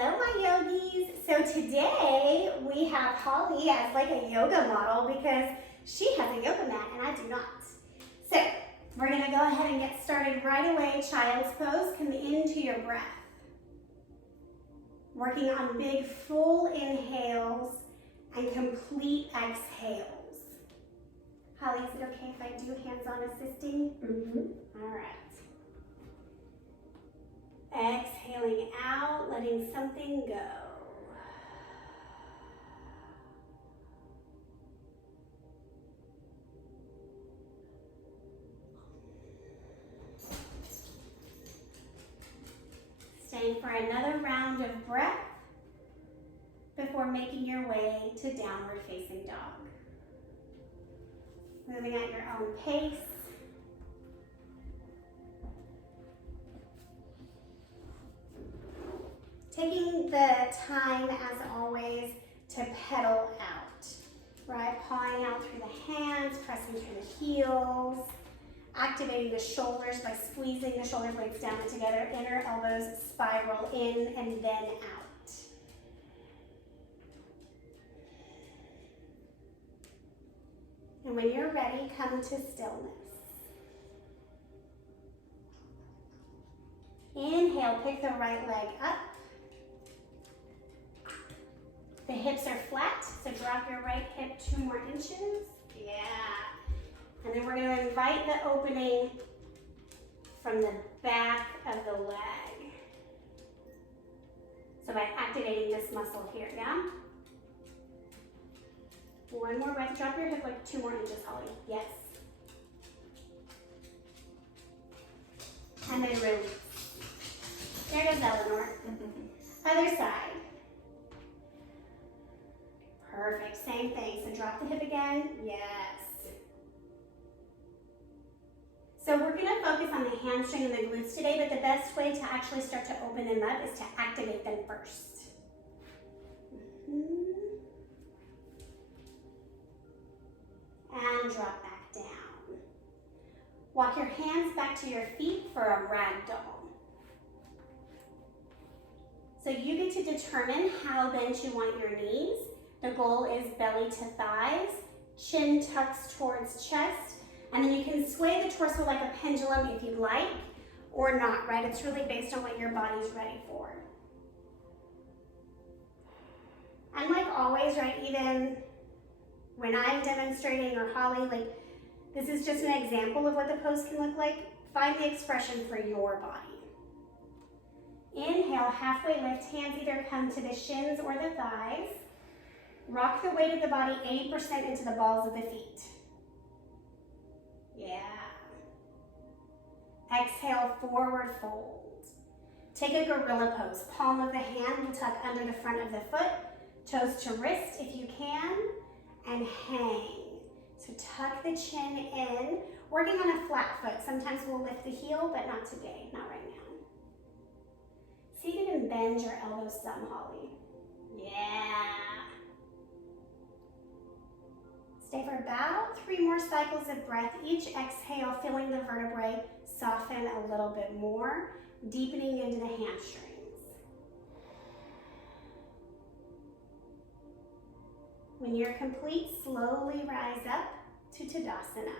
Hello, my yogis. So today we have Holly as like a yoga model because she has a yoga mat and I do not. So we're gonna go ahead and get started right away. Child's pose, come into your breath. Working on big full inhales and complete exhales. Holly, is it okay if I do hands-on assisting? Mm-hmm. All right. Exhaling out, letting something go. Staying for another round of breath before making your way to downward facing dog. Moving at your own pace. Taking the time, as always, to pedal out, right? Pawing out through the hands, pressing through the heels, activating the shoulders by squeezing the shoulder blades down and together, inner elbows spiral in and then out. And when you're ready, come to stillness. Inhale, pick the right leg up. The hips are flat, so drop your right hip 2 more inches. Yeah. And then we're going to invite the opening from the back of the leg. So by activating this muscle here, yeah? One more breath, drop your hip like 2 more inches, Holly. Yes. And then release. There goes Eleanor. Other side. Perfect, same thing. So drop the hip again, yes. So we're gonna focus on the hamstring and the glutes today, but the best way to actually start to open them up is to activate them first. And drop back down. Walk your hands back to your feet for a ragdoll. So you get to determine how bent you want your knees. The goal is belly to thighs, chin tucks towards chest, and then you can sway the torso like a pendulum if you'd like, or not, right? It's really based on what your body's ready for. And like always, right, even when I'm demonstrating or Holly, like this is just an example of what the pose can look like. Find the expression for your body. Inhale, halfway lift, hands either come to the shins or the thighs. Rock the weight of the body 80% into the balls of the feet. Yeah. Exhale, forward fold. Take a gorilla pose. Palm of the hand will tuck under the front of the foot. Toes to wrist if you can. And hang. So tuck the chin in. Working on a flat foot. Sometimes we'll lift the heel, but not today. Not right now. See if you can bend your elbows some, Holly. Yeah. Stay for about 3 more cycles of breath. Each exhale, feeling the vertebrae soften a little bit more, deepening into the hamstrings. When you're complete, slowly rise up to Tadasana.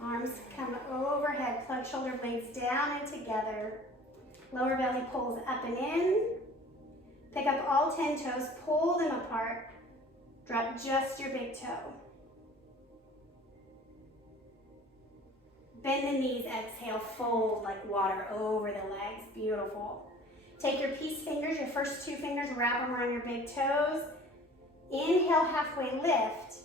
Arms come overhead, plug shoulder blades down and together. Lower belly pulls up and in. Pick up all 10 toes, pull them apart. Drop just your big toe. Bend the knees, exhale, fold like water over the legs. Beautiful. Take your peace fingers, your first 2 fingers, wrap them around your big toes. Inhale, halfway lift.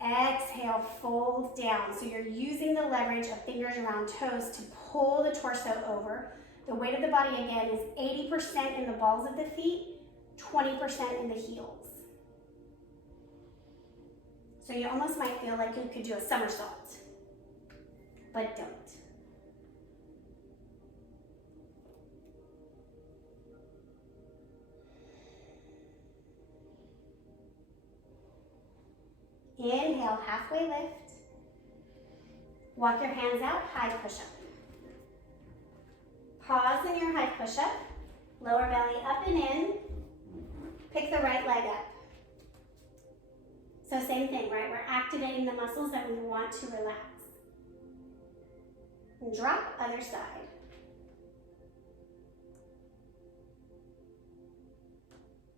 Exhale, fold down. So you're using the leverage of fingers around toes to pull the torso over. The weight of the body, again, is 80% in the balls of the feet, 20% in the heels. So you almost might feel like you could do a somersault, but don't. Inhale, halfway lift. Walk your hands out, high push-up. Pause in your high push-up. Lower belly up and in. Pick the right leg up. So same thing, right? We're activating the muscles that we want to relax. And drop, other side.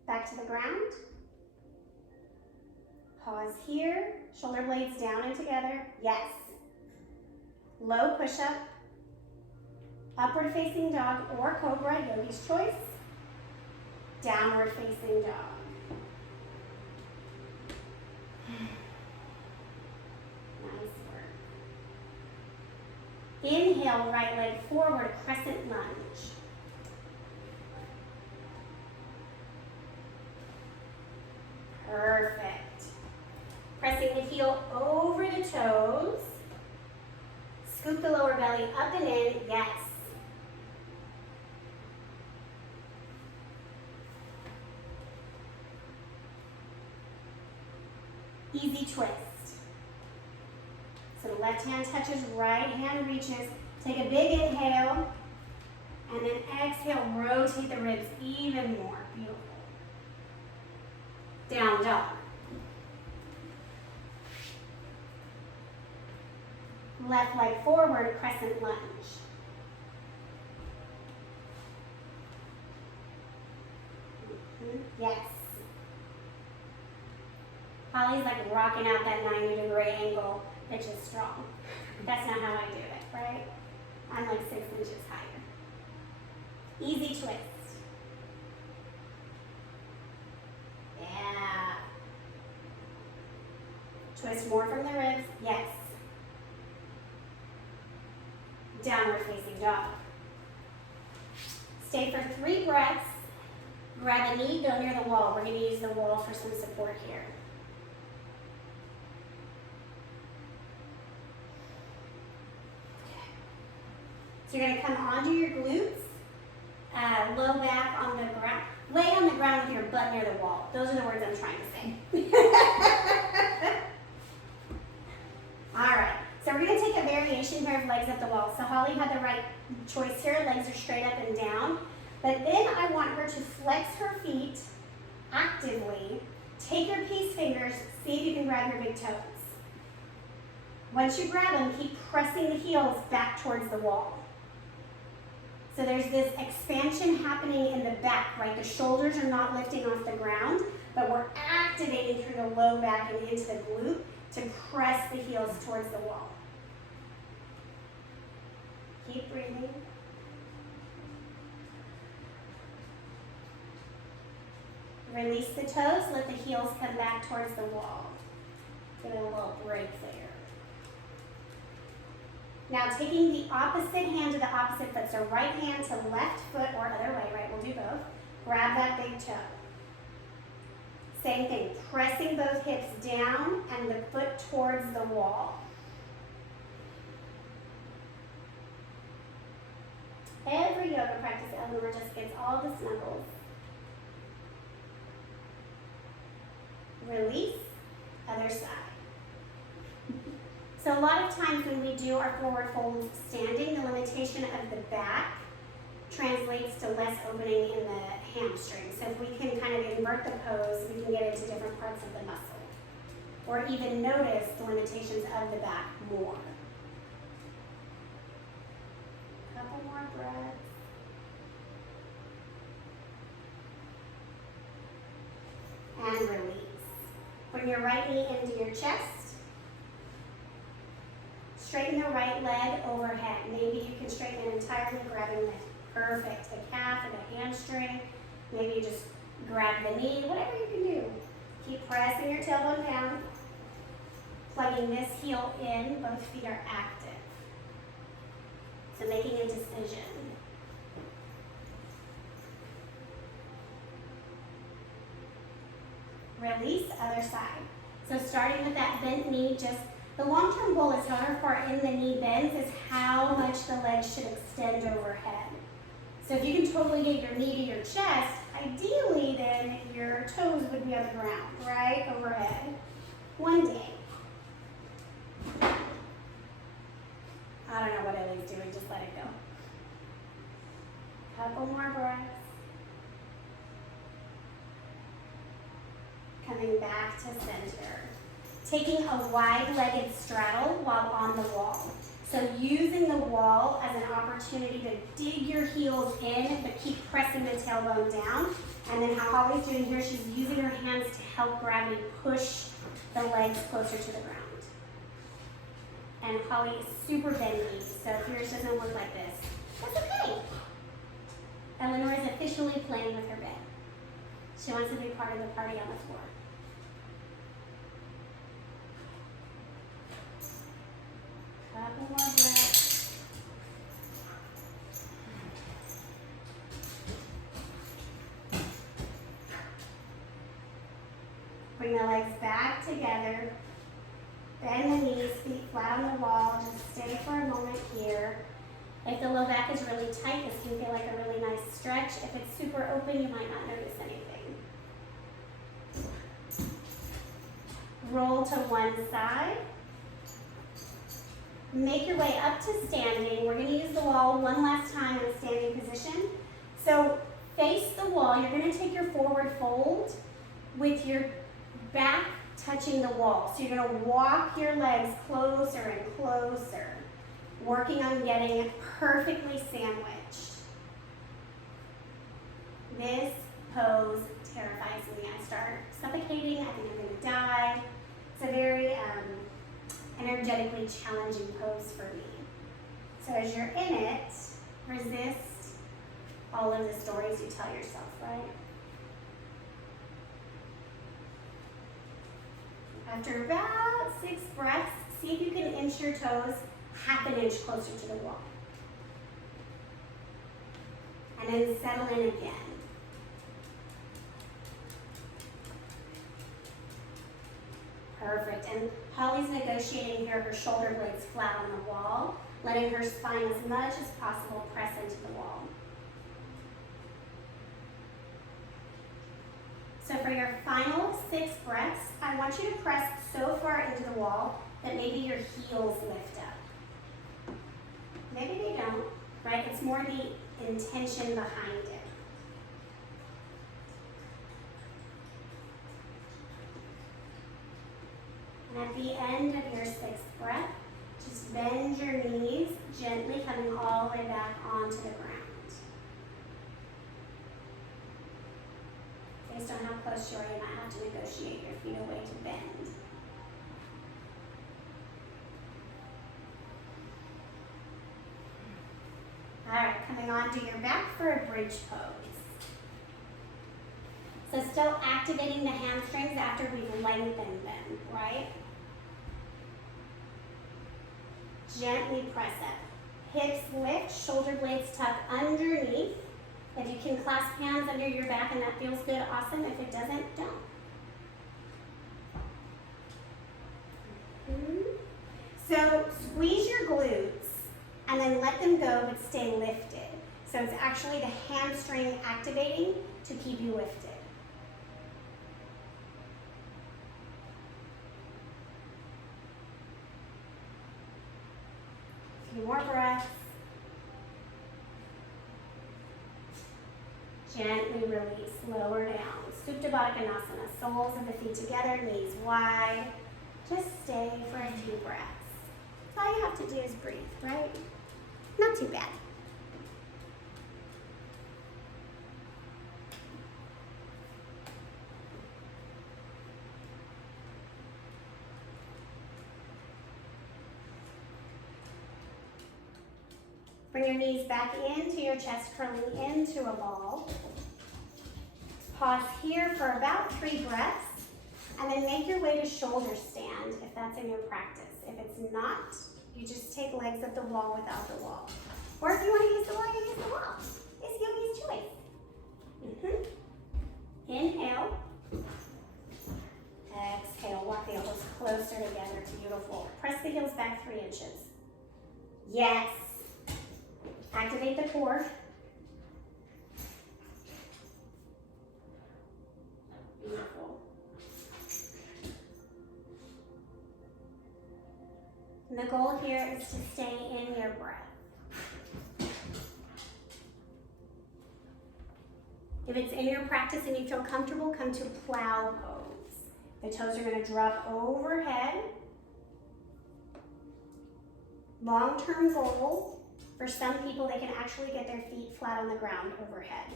Back to the ground. Pause here. Shoulder blades down and together. Yes. Low push-up. Upward facing dog or cobra, yogi's choice. Downward facing dog. Nice work. Inhale, right leg forward, crescent lunge. Perfect. Pressing the heel over the toes. Scoop the lower belly up and in. Yes. Easy twist. So the left hand touches, right hand reaches. Take a big inhale, and then exhale, rotate the ribs even more. Beautiful. Down dog. Left leg forward, crescent lunge. Yes. Holly's like rocking out that 90-degree angle, which is strong. That's not how I do it, right? I'm like 6 inches higher. Easy twist. Yeah. Twist more from the ribs. Yes. Downward facing dog. Stay for 3 breaths. Grab a knee, go near the wall. We're going to use the wall for some support here. So you're going to come onto your glutes, low back on the ground. Lay on the ground with your butt near the wall. Those are the words I'm trying to say. All right, so we're going to take a variation here of legs up the wall. So Holly had the right choice here. Legs are straight up and down. But then I want her to flex her feet actively. Take your peace fingers. See if you can grab your big toes. Once you grab them, keep pressing the heels back towards the wall. So there's this expansion happening in the back, right? The shoulders are not lifting off the ground, but we're activating through the low back and into the glute to press the heels towards the wall. Keep breathing. Release the toes, let the heels come back towards the wall. Give it a little break there. Now taking the opposite hand to the opposite foot, so right hand to left foot or other way, right? We'll do both. Grab that big toe. Same thing, pressing both hips down and the foot towards the wall. Every yoga practice, Eleanor just gets all the snuggles. Release, other side. So a lot of times when we do our forward fold standing, the limitation of the back translates to less opening in the hamstring. So if we can kind of invert the pose, we can get into different parts of the muscle. Or even notice the limitations of the back more. Couple more breaths. And release. Bring your right knee into your chest. Straighten the right leg overhead. Maybe you can straighten it entirely, grabbing the perfect, the calf or the hamstring. Maybe you just grab the knee, whatever you can do. Keep pressing your tailbone down. Plugging this heel in, both feet are active. So making a decision. Release, other side. So starting with that bent knee, the long-term goal is however far in the knee bends is how much the leg should extend overhead. So if you can totally get your knee to your chest, ideally then your toes would be on the ground, right, overhead. one day. I don't know what Ellie's doing, just let it go. Couple more breaths. Coming back to center. Taking a wide-legged straddle while on the wall. So using the wall as an opportunity to dig your heels in, but keep pressing the tailbone down. And then how Holly's doing here, she's using her hands to help gravity push the legs closer to the ground. And Holly is super bendy, so if yours doesn't look like this, that's okay. Eleanor is officially playing with her bed. She wants to be part of the party on the floor. Couple more breaths. Bring the legs back together. Bend the knees, feet flat on the wall. Just stay for a moment here. If the low back is really tight, this can feel like a really nice stretch. If it's super open, you might not notice anything. Roll to one side. Make your way up to standing. We're going to use the wall one last time in a standing position. So face the wall. You're going to take your forward fold with your back touching the wall. So you're going to walk your legs closer and closer, working on getting it perfectly sandwiched. This pose terrifies me. I start suffocating. I think I'm going to die. It's a very energetically challenging pose for me. So as you're in it, resist all of the stories you tell yourself, right? After about 6 breaths, see if you can inch your toes half an inch closer to the wall. And then settle in again. Perfect. And Holly's negotiating here her shoulder blades flat on the wall, letting her spine as much as possible press into the wall. So for your final 6 breaths, I want you to press so far into the wall that maybe your heels lift up. Maybe they don't, right? It's more the intention behind it. And at the end of your 6th breath, just bend your knees, gently coming all the way back onto the ground. Based on how close you are, you might have to negotiate your feet away to bend. All right, coming onto your back for a bridge pose. So still activating the hamstrings after we've lengthened them, right? Gently press up. Hips lift, shoulder blades tuck underneath. If you can clasp hands under your back and that feels good, awesome. If it doesn't, don't. So squeeze your glutes and then let them go, but stay lifted. So it's actually the hamstring activating to keep you lifted. A few more breaths. Gently release, lower down. Supta Baddha Konasana, soles of the feet together, knees wide. Just stay for a few breaths. All you have to do is breathe, right? Not too bad. Bring your knees back into your chest, curling into a ball. Pause here for about 3 breaths, and then make your way to shoulder stand if that's in your practice. If it's not, you just take legs at the wall without the wall. Or if you want to use the wall, you use the wall. It's yogi's choice. Inhale. Exhale, walk the elbows closer together. Beautiful. Press the heels back 3 inches. Yes. Activate the core. Beautiful. And the goal here is to stay in your breath. If it's in your practice and you feel comfortable, come to plow pose. The toes are going to drop overhead. Long-term goal, for some people, they can actually get their feet flat on the ground overhead.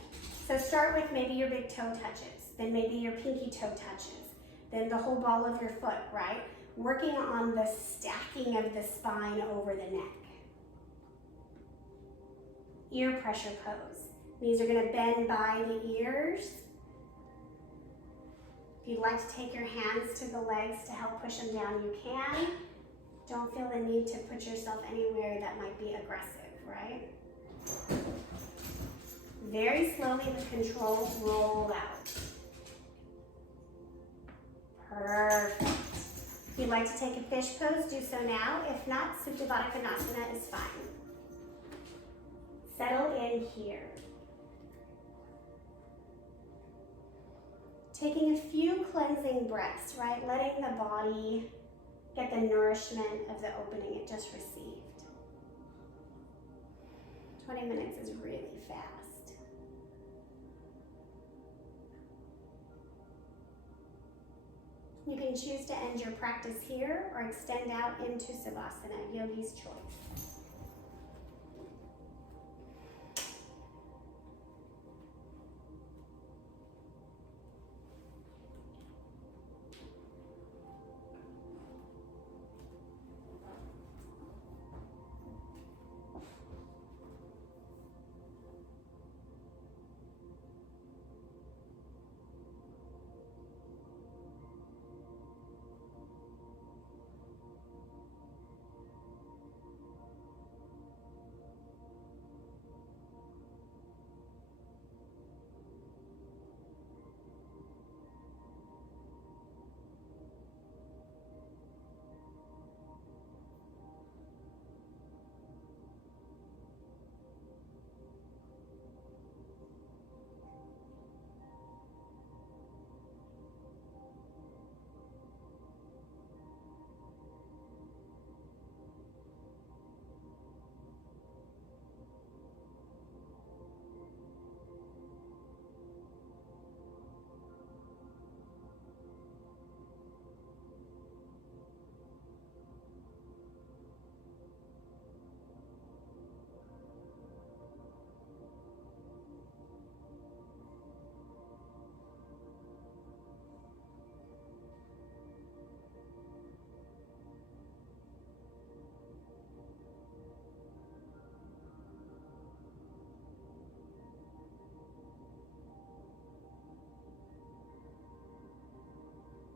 So start with maybe your big toe touches, then maybe your pinky toe touches, then the whole ball of your foot, right? Working on the stacking of the spine over the neck. Ear pressure pose. Knees are going to bend by the ears. If you'd like to take your hands to the legs to help push them down, you can. Don't feel the need to put yourself anywhere that might be aggressive, right? Very slowly with control, roll out. Perfect. If you'd like to take a fish pose, do so now. If not, Supta Baddha Konasana is fine. Settle in here. Taking a few cleansing breaths, right? Letting the body get the nourishment of the opening it just received. 20 minutes is really fast. You can choose to end your practice here or extend out into Savasana, yogi's choice.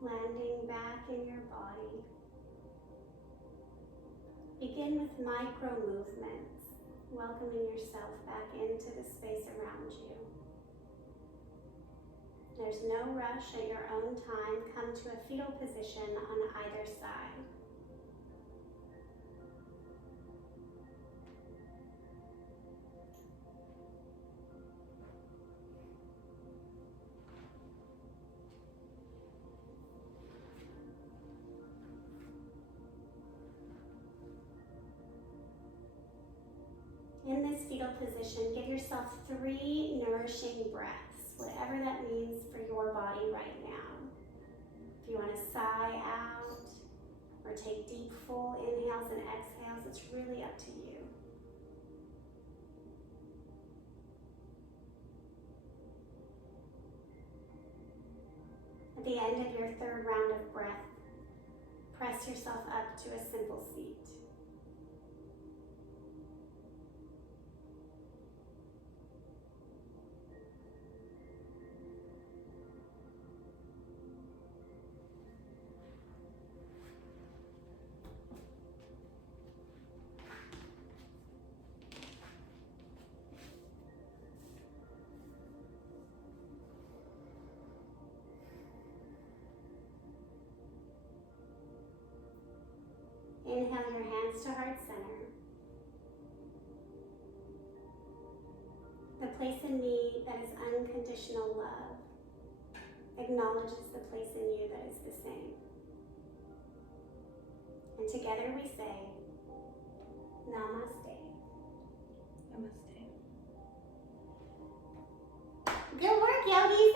Landing back in your body. Begin with micro movements, welcoming yourself back into the space around you. There's no rush. At your own time, come to a fetal position on either side. In this fetal position, give yourself 3 nourishing breaths, whatever that means for your body right now. If you want to sigh out or take deep, full inhales and exhales, it's really up to you. At the end of your 3rd round of breath, press yourself up to a simple seat. Inhale your hands to heart center. The place in me that is unconditional love acknowledges the place in you that is the same. And together we say, Namaste. Namaste. Good work, yogis.